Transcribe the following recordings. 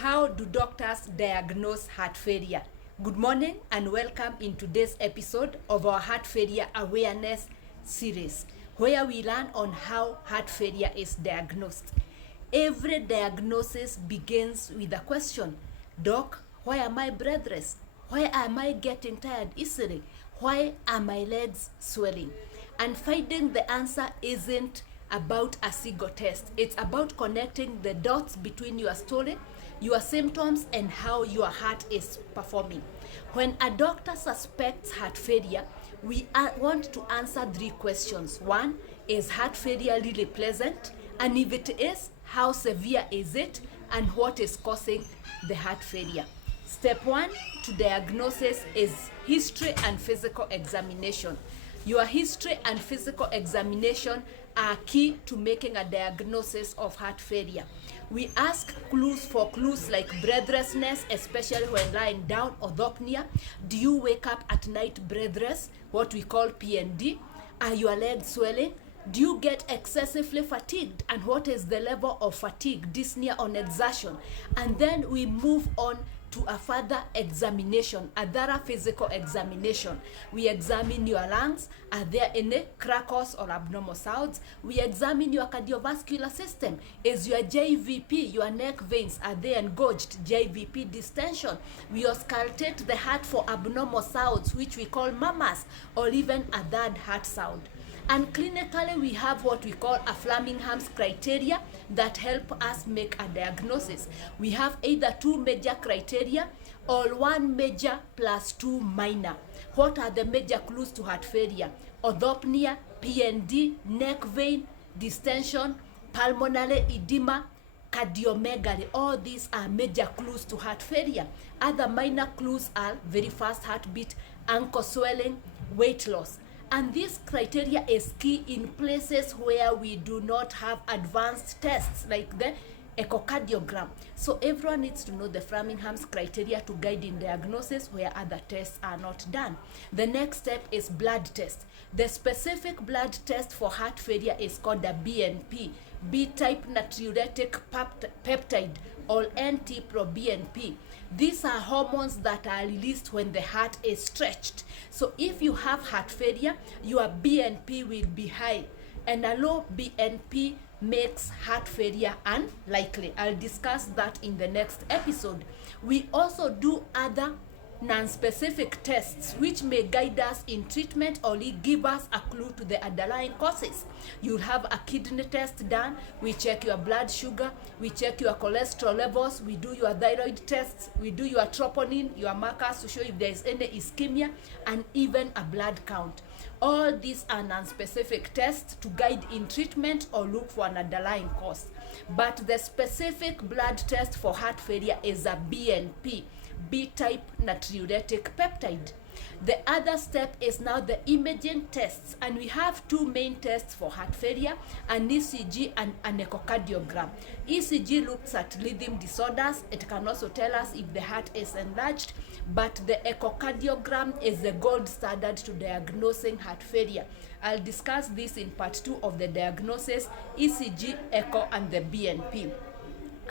How do doctors diagnose heart failure? Good morning and welcome in today's episode of our heart failure awareness series, where we learn on how heart failure is diagnosed. Every diagnosis begins with a question. Doc, why am I breathless? Why am I getting tired easily? Why are my legs swelling? And finding the answer isn't about a single test. It's about connecting the dots between your story, your symptoms, and how your heart is performing. When a doctor suspects heart failure, we want to answer three questions. One, is heart failure really pleasant? And if it is, how severe is it? And what is causing the heart failure? Step one to diagnosis is history and physical examination. Your history and physical examination are key to making a diagnosis of heart failure. We ask clues like breathlessness, especially when lying down, or orthopnea. Do you wake up at night breathless, what we call PND? Are your legs swelling? Do you get excessively fatigued? And what is the level of fatigue, dyspnea on exertion? And then we move on to a further examination, a thorough physical examination. We examine your lungs. Are there any crackles or abnormal sounds? We examine your cardiovascular system. Is your JVP, your neck veins, are they engorged? JVP distension. We auscultate the heart for abnormal sounds, which we call murmurs, or even a third heart sound. And clinically, we have what we call a Flemingham's criteria that help us make a diagnosis. We have either two major criteria or one major plus two minor. What are the major clues to heart failure? Orthopnea, PND, neck vein, distension, pulmonary edema, cardiomegaly. All these are major clues to heart failure. Other minor clues are very fast heartbeat, ankle swelling, weight loss. And this criteria is key in places where we do not have advanced tests like the echocardiogram. So everyone needs to know the Flemingham's criteria to guide in diagnosis where other tests are not done. The next step is blood test. The specific blood test for heart failure is called a BNP, B-type natriuretic peptide, or NT-proBNP. These are hormones that are released when the heart is stretched. So if you have heart failure, your BNP will be high, and a low BNP makes heart failure unlikely. I'll discuss that in the next episode. We also do other non-specific tests which may guide us in treatment or give us a clue to the underlying causes. You'll have a kidney test done. We check your blood sugar, we check your cholesterol levels, we do your thyroid tests, we do your troponin, your markers to show if there is any ischemia, and even a blood count. All these are non-specific tests to guide in treatment or look for an underlying cause. But the specific blood test for heart failure is a BNP, B-type natriuretic peptide. The other step is now the imaging tests, and we have two main tests for heart failure, an ECG and an echocardiogram. ECG looks at rhythm disorders. It can also tell us if the heart is enlarged, but the echocardiogram is the gold standard to diagnosing heart failure. I'll discuss this in part 2 of the diagnosis, ECG, echo, and the BNP.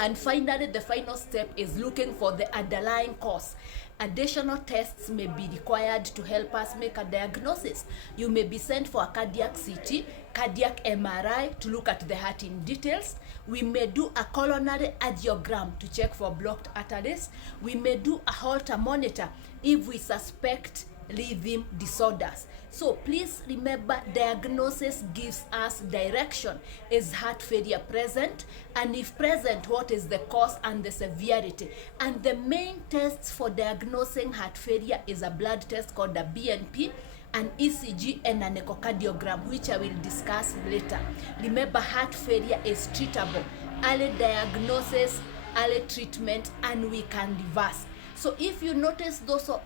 And finally, the final step is looking for the underlying cause. Additional tests may be required to help us make a diagnosis. You may be sent for a cardiac CT, cardiac MRI to look at the heart in details. We may do a coronary angiogram to check for blocked arteries. We may do a Holter monitor if we suspect rhythm disorders. So please remember, diagnosis gives us direction. Is heart failure present? And if present, what is the cause and the severity? And the main tests for diagnosing heart failure is a blood test called a BNP, an ECG, and an echocardiogram, which I will discuss later. Remember, heart failure is treatable. Early diagnosis, early treatment, and we can reverse. So if you notice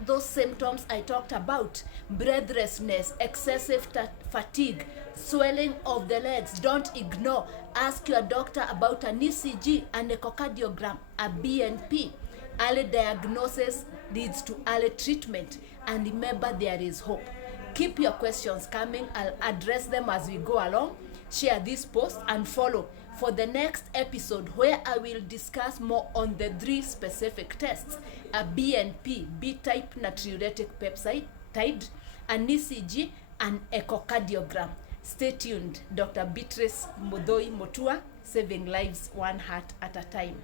those symptoms I talked about, breathlessness, excessive fatigue, swelling of the legs, don't ignore. Ask your doctor about an ECG, an echocardiogram, a BNP. Early diagnosis leads to early treatment. And remember, there is hope. Keep your questions coming. I'll address them as we go along. Share this post and follow for the next episode, where I will discuss more on the 3 specific tests: a BNP, B-type natriuretic peptide, an ECG, and echocardiogram. Stay tuned. Dr. Beatrice Muthui-Mutua, saving lives one heart at a time.